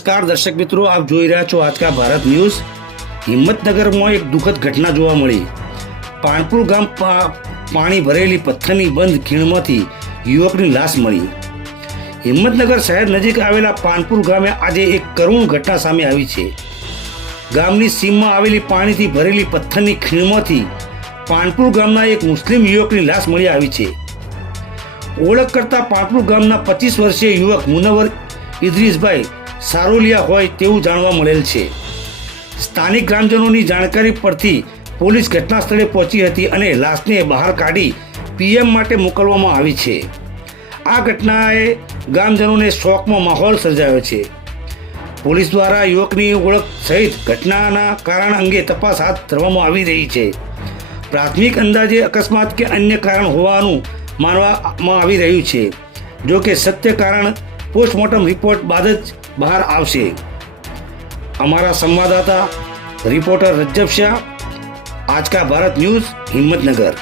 નમસ્કાર દર્શક મિત્રો, આપ જોઈ રહ્યા છો આજકા ભારત ન્યૂઝ। હિંમતનગરમાં એક દુઃખદ ઘટના જોવા મળી। પાનપુર ગામ પાણી ભરેલી પથ્થરની બંધ ખીણમાંથી યુવકની લાશ મળી। હિંમતનગર શહેર નજીક આવેલા પાનપુર ગામે આજે એક કરુણ ઘટના સામે આવી છે। ગામની સીમમાં આવેલી પાણીથી ભરેલી પથ્થરની ખીણમાંથી પાનપુર ગામના એક મુસ્લિમ યુવકની લાશ મળી આવી છે। ઓળખ કરતા પાનપુર ગામના 25 વર્ષીય યુવક મુનવ્વર ઇદ્રીસભાઈ સારોલિયા હોય તેવું જાણવા મળેલ છે। સ્થાનિક ગ્રામજનોની જાણકારી પરથી પોલીસ ઘટના સ્થળે પહોંચી હતી અને લાશને બહાર કાઢી પીએમ માટે મોકલવામાં આવી છે। આ ઘટનાએ ગામજનોને શોકમાં માહોલ સર્જાયો છે। પોલીસ દ્વારા યુવકની ઓળખ સહિત ઘટનાના કારણ અંગે તપાસ હાથ ધરવામાં આવી રહી છે। પ્રાથમિક અંદાજે અકસ્માત કે અન્ય કારણ હોવાનું માનવામાં આવી રહ્યું છે। જો કે સત્ય કારણ પોસ્ટમોર્ટમ રિપોર્ટ બાદ જ બહાર આવશે। અમારા સંવાદદાતા રિપોર્ટર રજબ શાહ, આજકા ભારત ન્યૂઝ, હિંમતનગર।